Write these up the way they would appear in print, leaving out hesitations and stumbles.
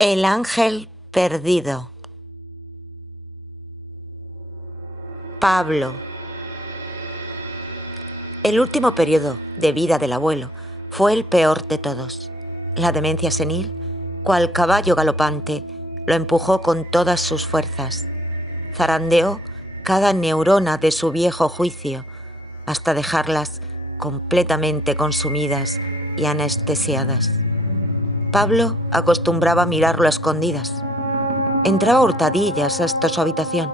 El ángel perdido. Pablo. El último periodo de vida del abuelo fue el peor de todos. La demencia senil, cual caballo galopante, lo empujó con todas sus fuerzas. Zarandeó cada neurona de su viejo juicio hasta dejarlas completamente consumidas y anestesiadas. Pablo acostumbraba a mirarlo a escondidas. Entraba a hurtadillas hasta su habitación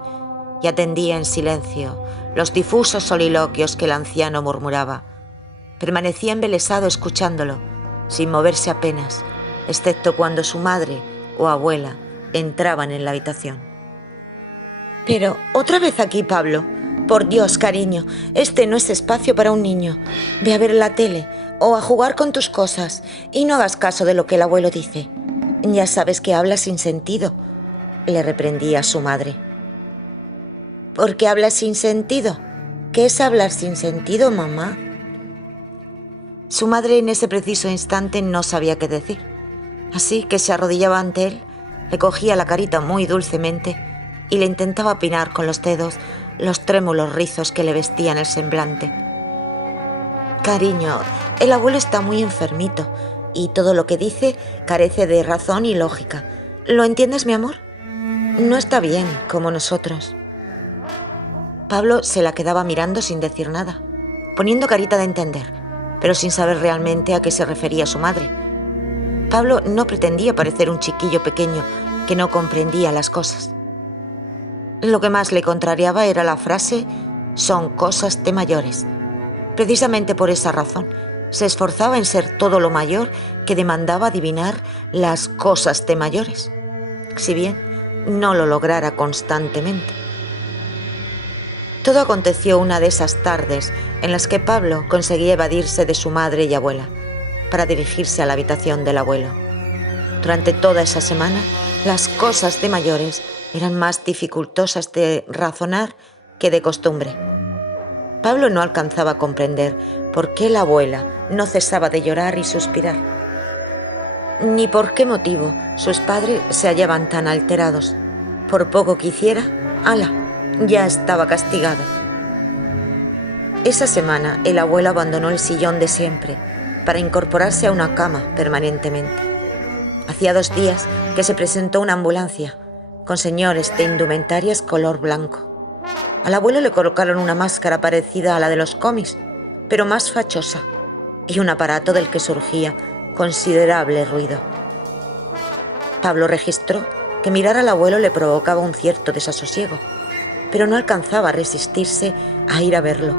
y atendía en silencio los difusos soliloquios que el anciano murmuraba. Permanecía embelesado escuchándolo, sin moverse apenas, excepto cuando su madre o abuela entraban en la habitación. Pero, ¿otra vez aquí, Pablo? Por Dios, cariño, este no es espacio para un niño. Ve a ver la tele o a jugar con tus cosas y no hagas caso de lo que el abuelo dice. Ya sabes que habla sin sentido, le reprendía a su madre. ¿Por qué hablas sin sentido? ¿Qué es hablar sin sentido, mamá? Su madre en ese preciso instante no sabía qué decir, así que se arrodillaba ante él, le cogía la carita muy dulcemente y le intentaba pinar con los dedos los trémulos rizos que le vestían el semblante. Cariño, el abuelo está muy enfermito y todo lo que dice carece de razón y lógica. ¿Lo entiendes, mi amor? No está bien como nosotros. Pablo se la quedaba mirando sin decir nada, poniendo carita de entender, pero sin saber realmente a qué se refería su madre. Pablo no pretendía parecer un chiquillo pequeño que no comprendía las cosas. Lo que más le contrariaba era la frase «son cosas de mayores». Precisamente por esa razón, se esforzaba en ser todo lo mayor que demandaba adivinar las cosas de mayores, si bien no lo lograra constantemente. Todo aconteció una de esas tardes en las que Pablo conseguía evadirse de su madre y abuela para dirigirse a la habitación del abuelo. Durante toda esa semana, las cosas de mayores eran más dificultosas de razonar que de costumbre. Pablo no alcanzaba a comprender por qué la abuela no cesaba de llorar y suspirar, ni por qué motivo sus padres se hallaban tan alterados. Por poco que hiciera, ¡hala!, ya estaba castigado. Esa semana el abuelo abandonó el sillón de siempre para incorporarse a una cama permanentemente. Hacía 2 días que se presentó una ambulancia con señores de indumentarias color blanco. Al abuelo le colocaron una máscara parecida a la de los cómics, pero más fachosa, y un aparato del que surgía considerable ruido. Pablo registró que mirar al abuelo le provocaba un cierto desasosiego, pero no alcanzaba a resistirse a ir a verlo.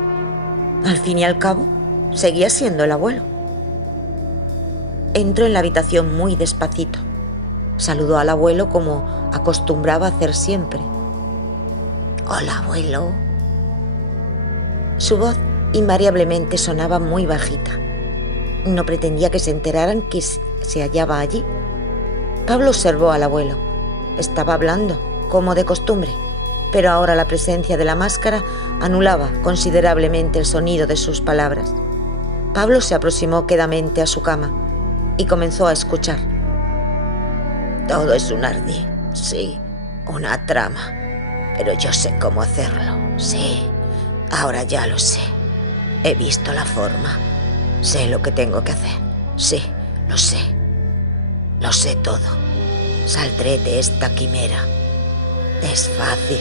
Al fin y al cabo, seguía siendo el abuelo. Entró en la habitación muy despacito. Saludó al abuelo como acostumbraba hacer siempre. «Hola, abuelo». Su voz invariablemente sonaba muy bajita. No pretendía que se enteraran que se hallaba allí. Pablo observó al abuelo. Estaba hablando, como de costumbre, pero ahora la presencia de la máscara anulaba considerablemente el sonido de sus palabras. Pablo se aproximó quedamente a su cama y comenzó a escuchar. «Todo es un ardid, sí, una trama, pero yo sé cómo hacerlo, sí, ahora ya lo sé. He visto la forma, sé lo que tengo que hacer, sí, lo sé todo. Saldré de esta quimera. Es fácil,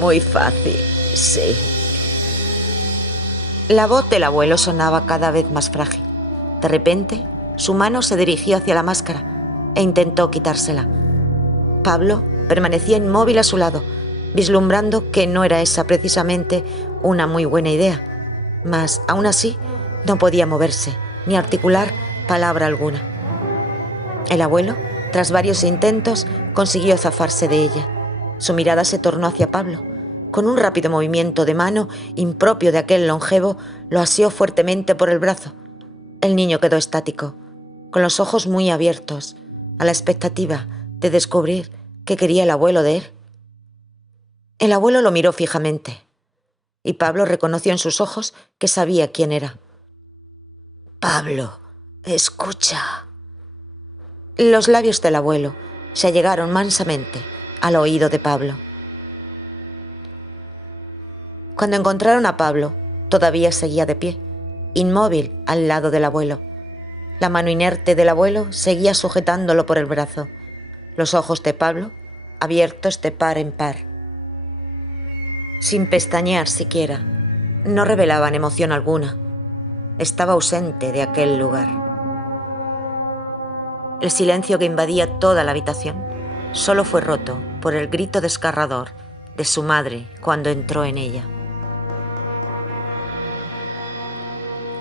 muy fácil, sí». La voz del abuelo sonaba cada vez más frágil. De repente, su mano se dirigió hacia la máscara e intentó quitársela. Pablo permanecía inmóvil a su lado, vislumbrando que no era esa precisamente una muy buena idea, mas aún así no podía moverse ni articular palabra alguna. El abuelo, tras varios intentos, consiguió zafarse de ella. Su mirada se tornó hacia Pablo. Con un rápido movimiento de mano impropio de aquel longevo, lo asió fuertemente por el brazo. El niño quedó estático, con los ojos muy abiertos, a la expectativa de descubrir qué quería el abuelo de él. El abuelo lo miró fijamente, y Pablo reconoció en sus ojos que sabía quién era. «Pablo, escucha». Los labios del abuelo se allegaron mansamente al oído de Pablo. Cuando encontraron a Pablo, todavía seguía de pie, inmóvil al lado del abuelo. La mano inerte del abuelo seguía sujetándolo por el brazo. Los ojos de Pablo abiertos de par en par. Sin pestañear siquiera, no revelaban emoción alguna. Estaba ausente de aquel lugar. El silencio que invadía toda la habitación solo fue roto por el grito desgarrador de su madre cuando entró en ella.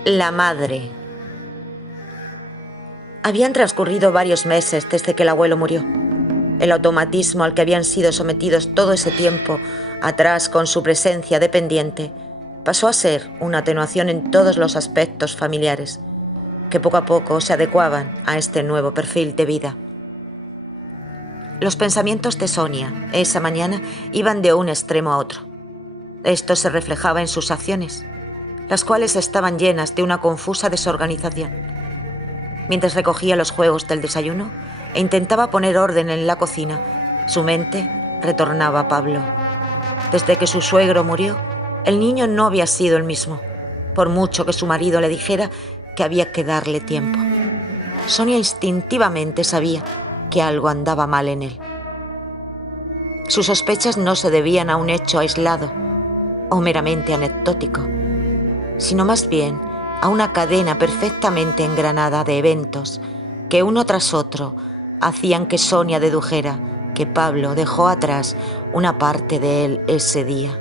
La madre. Habían transcurrido varios meses desde que el abuelo murió. El automatismo al que habían sido sometidos todo ese tiempo atrás con su presencia dependiente pasó a ser una atenuación en todos los aspectos familiares, que poco a poco se adecuaban a este nuevo perfil de vida. Los pensamientos de Sonia esa mañana iban de un extremo a otro. Esto se reflejaba en sus acciones, las cuales estaban llenas de una confusa desorganización. Mientras recogía los juegos del desayuno e intentaba poner orden en la cocina, su mente retornaba a Pablo. Desde que su suegro murió, el niño no había sido el mismo, por mucho que su marido le dijera que había que darle tiempo. Sonia instintivamente sabía que algo andaba mal en él. Sus sospechas no se debían a un hecho aislado o meramente anecdótico, sino más bien a una cadena perfectamente engranada de eventos que uno tras otro hacían que Sonia dedujera que Pablo dejó atrás una parte de él ese día.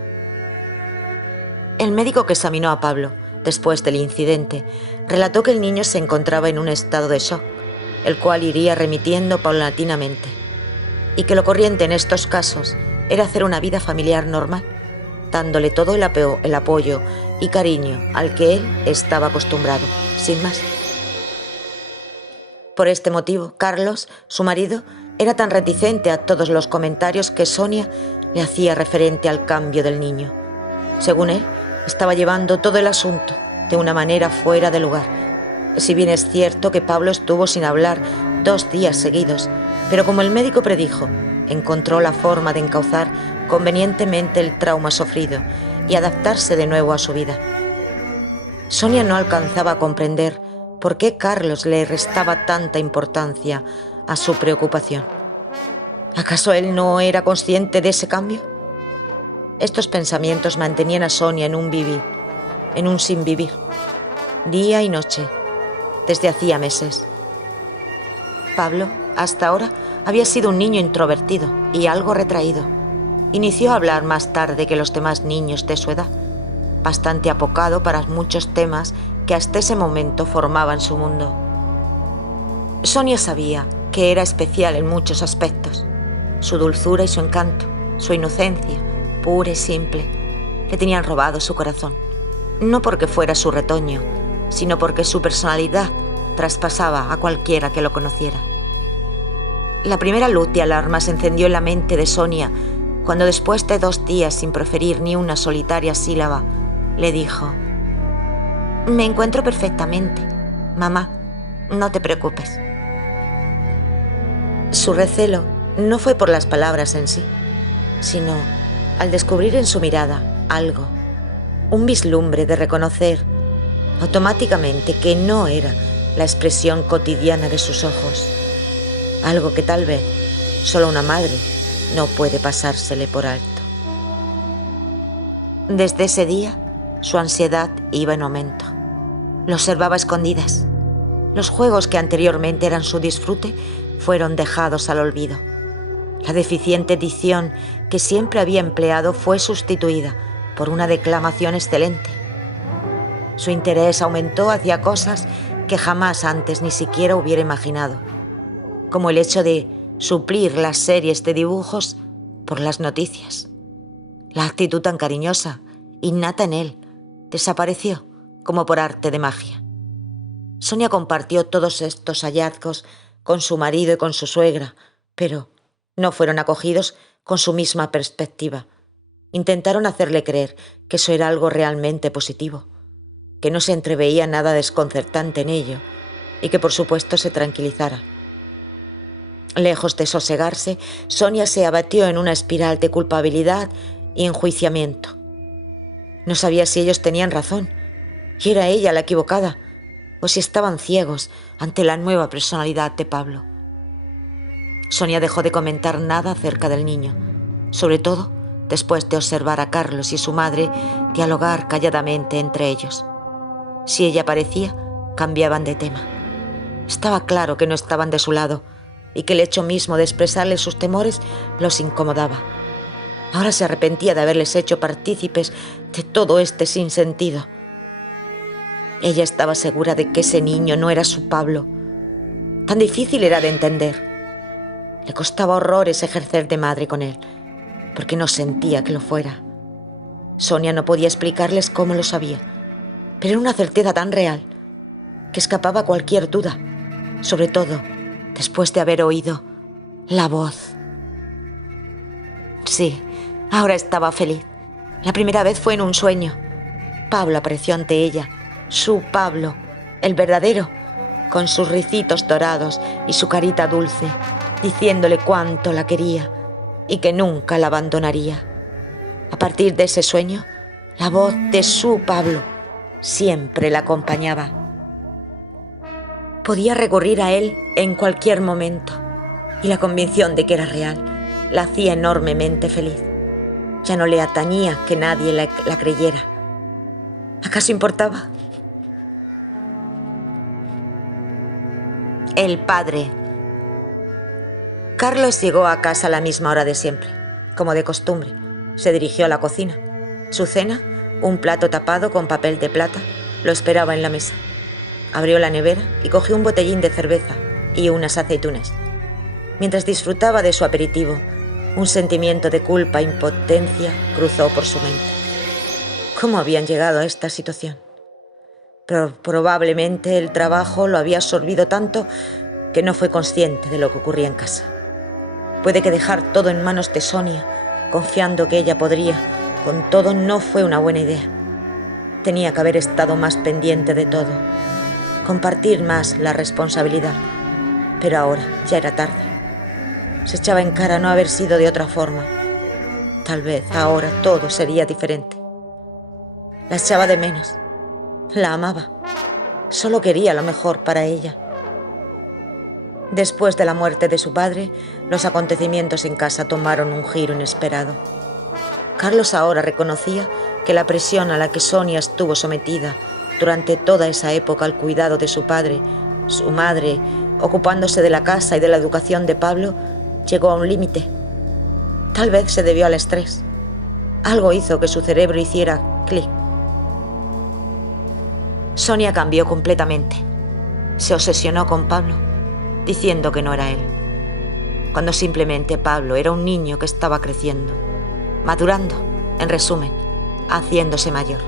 El médico que examinó a Pablo después del incidente relató que el niño se encontraba en un estado de shock, el cual iría remitiendo paulatinamente, y que lo corriente en estos casos era hacer una vida familiar normal, dándole todo el apoyo y cariño al que él estaba acostumbrado, sin más. Por este motivo, Carlos, su marido, era tan reticente a todos los comentarios que Sonia le hacía referente al cambio del niño. Según él, estaba llevando todo el asunto de una manera fuera de lugar. Si bien es cierto que Pablo estuvo sin hablar 2 días seguidos, pero como el médico predijo, encontró la forma de encauzar convenientemente el trauma sufrido y adaptarse de nuevo a su vida. Sonia no alcanzaba a comprender por qué Carlos le restaba tanta importancia a su preocupación. ¿Acaso él no era consciente de ese cambio? Estos pensamientos mantenían a Sonia en un vivir, en un sin vivir, día y noche, desde hacía meses. Pablo, hasta ahora, había sido un niño introvertido y algo retraído. Inició a hablar más tarde que los demás niños de su edad, bastante apocado para muchos temas que hasta ese momento formaban su mundo. Sonia sabía que era especial en muchos aspectos. Su dulzura y su encanto, su inocencia, pura y simple, le tenían robado su corazón, no porque fuera su retoño, sino porque su personalidad traspasaba a cualquiera que lo conociera. La primera luz de alarma se encendió en la mente de Sonia cuando, después de 2 días sin proferir ni una solitaria sílaba, le dijo: «Me encuentro perfectamente, mamá, no te preocupes». Su recelo no fue por las palabras en sí, sino al descubrir en su mirada algo, un vislumbre de reconocer automáticamente que no era la expresión cotidiana de sus ojos, algo que tal vez solo una madre no puede pasársele por alto. Desde ese día, su ansiedad iba en aumento. Lo observaba a escondidas. Los juegos que anteriormente eran su disfrute fueron dejados al olvido. La deficiente dicción que siempre había empleado fue sustituida por una declamación excelente. Su interés aumentó hacia cosas que jamás antes ni siquiera hubiera imaginado, como el hecho de suplir las series de dibujos por las noticias. La actitud tan cariñosa, innata en él, desapareció como por arte de magia. Sonia compartió todos estos hallazgos con su marido y con su suegra, pero no fueron acogidos con su misma perspectiva. Intentaron hacerle creer que eso era algo realmente positivo, que no se entreveía nada desconcertante en ello y que por supuesto se tranquilizara. Lejos de sosegarse, Sonia se abatió en una espiral de culpabilidad y enjuiciamiento. No sabía si ellos tenían razón, y era ella la equivocada, o si estaban ciegos ante la nueva personalidad de Pablo. Sonia dejó de comentar nada acerca del niño, sobre todo después de observar a Carlos y su madre dialogar calladamente entre ellos. Si ella aparecía, cambiaban de tema. Estaba claro que no estaban de su lado y que el hecho mismo de expresarles sus temores los incomodaba. Ahora se arrepentía de haberles hecho partícipes de todo este sinsentido. Ella estaba segura de que ese niño no era su Pablo. Tan difícil era de entender. Le costaba horrores ejercer de madre con él, porque no sentía que lo fuera. Sonia no podía explicarles cómo lo sabía, pero era una certeza tan real que escapaba a cualquier duda, sobre todo después de haber oído la voz. Sí, ahora estaba feliz. La primera vez fue en un sueño. Pablo apareció ante ella, su Pablo, el verdadero, con sus ricitos dorados y su carita dulce, diciéndole cuánto la quería y que nunca la abandonaría. A partir de ese sueño, la voz de su Pablo siempre la acompañaba. Podía recurrir a él en cualquier momento, y la convicción de que era real la hacía enormemente feliz. Ya no le atañía que nadie la creyera. ¿Acaso importaba? El padre. Carlos llegó a casa a la misma hora de siempre. Como de costumbre, se dirigió a la cocina. Su cena, un plato tapado con papel de plata, lo esperaba en la mesa. Abrió la nevera y cogió un botellín de cerveza y unas aceitunas. Mientras disfrutaba de su aperitivo, un sentimiento de culpa e impotencia cruzó por su mente. ¿Cómo habían llegado a esta situación? Pero probablemente el trabajo lo había absorbido tanto que no fue consciente de lo que ocurría en casa. Puede que dejar todo en manos de Sonia, confiando que ella podría, con todo, no fue una buena idea. Tenía que haber estado más pendiente de todo, compartir más la responsabilidad, pero ahora ya era tarde. Se echaba en cara no haber sido de otra forma. Tal vez ahora todo sería diferente. La echaba de menos. La amaba. Solo quería lo mejor para ella. Después de la muerte de su padre, los acontecimientos en casa tomaron un giro inesperado. Carlos ahora reconocía que la presión a la que Sonia estuvo sometida durante toda esa época al cuidado de su padre, su madre, ocupándose de la casa y de la educación de Pablo, llegó a un límite. Tal vez se debió al estrés. Algo hizo que su cerebro hiciera clic. Sonia cambió completamente. Se obsesionó con Pablo, diciendo que no era él, cuando simplemente Pablo era un niño que estaba creciendo, madurando, en resumen, haciéndose mayor.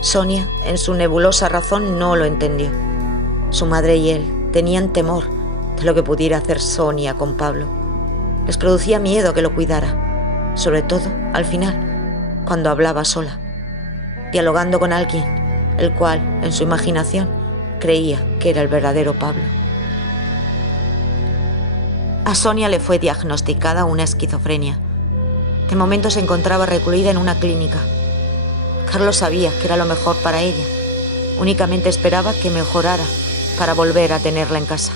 Sonia, en su nebulosa razón, no lo entendió. Su madre y él tenían temor de lo que pudiera hacer Sonia con Pablo. Les producía miedo que lo cuidara, sobre todo al final, cuando hablaba sola, dialogando con alguien, el cual, en su imaginación, creía que era el verdadero Pablo. A Sonia le fue diagnosticada una esquizofrenia. De momento se encontraba recluida en una clínica. Carlos sabía que era lo mejor para ella. Únicamente esperaba que mejorara para volver a tenerla en casa.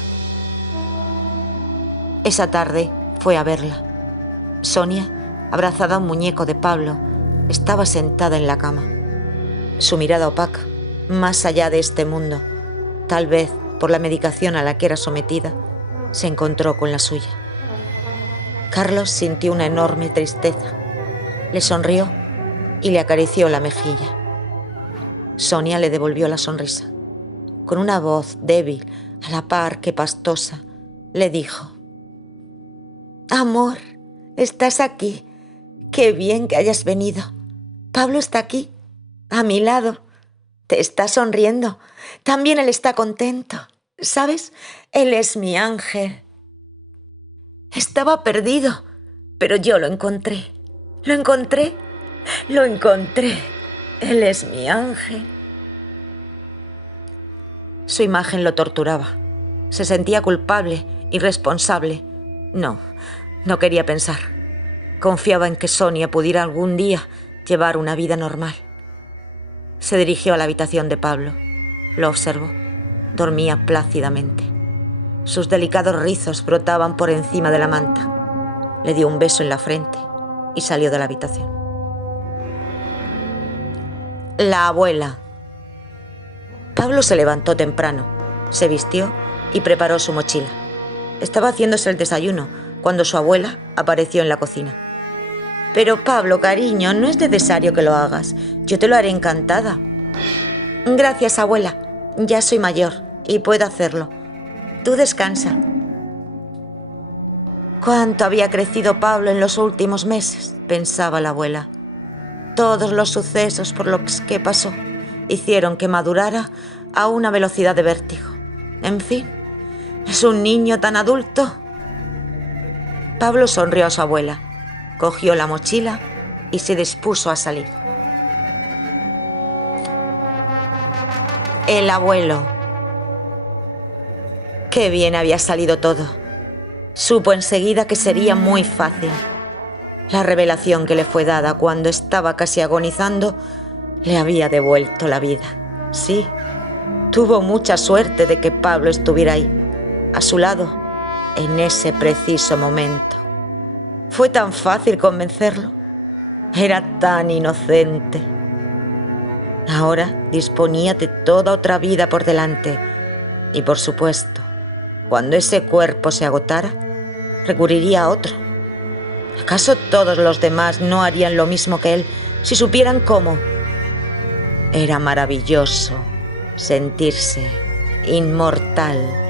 Esa tarde fue a verla. Sonia, abrazada a un muñeco de Pablo, estaba sentada en la cama. Su mirada opaca, más allá de este mundo, tal vez por la medicación a la que era sometida, se encontró con la suya. Carlos sintió una enorme tristeza. Le sonrió y le acarició la mejilla. Sonia le devolvió la sonrisa. Con una voz débil, a la par que pastosa, le dijo: «Amor, estás aquí. Qué bien que hayas venido. Pablo está aquí, a mi lado. Te está sonriendo. También él está contento. ¿Sabes? Él es mi ángel». Estaba perdido, pero yo lo encontré. Lo encontré. Él es mi ángel. Su imagen lo torturaba. Se sentía culpable irresponsable. No quería pensar. Confiaba en que Sonia pudiera algún día llevar una vida normal. Se dirigió a la habitación de Pablo. Lo observó. Dormía plácidamente. Sus delicados rizos brotaban por encima de la manta. Le dio un beso en la frente y salió de la habitación. La abuela. Pablo se levantó temprano, se vistió y preparó su mochila. Estaba haciéndose el desayuno cuando su abuela apareció en la cocina. Pero Pablo, cariño, no es necesario que lo hagas. Yo te lo haré encantada. Gracias, abuela. Ya soy mayor y puedo hacerlo. Tú descansa. Cuánto había crecido Pablo en los últimos meses, pensaba la abuela. Todos los sucesos por los que pasó hicieron que madurara a una velocidad de vértigo. En fin, es un niño tan adulto. Pablo sonrió a su abuela, cogió la mochila y se dispuso a salir. El abuelo. Qué bien había salido todo. Supo enseguida que sería muy fácil. La revelación que le fue dada cuando estaba casi agonizando le había devuelto la vida. Sí, tuvo mucha suerte de que Pablo estuviera ahí, a su lado, en ese preciso momento. Fue tan fácil convencerlo. Era tan inocente. Ahora disponía de toda otra vida por delante. Y por supuesto, cuando ese cuerpo se agotara, recurriría a otro. ¿Acaso todos los demás no harían lo mismo que él si supieran cómo? Era maravilloso sentirse inmortal.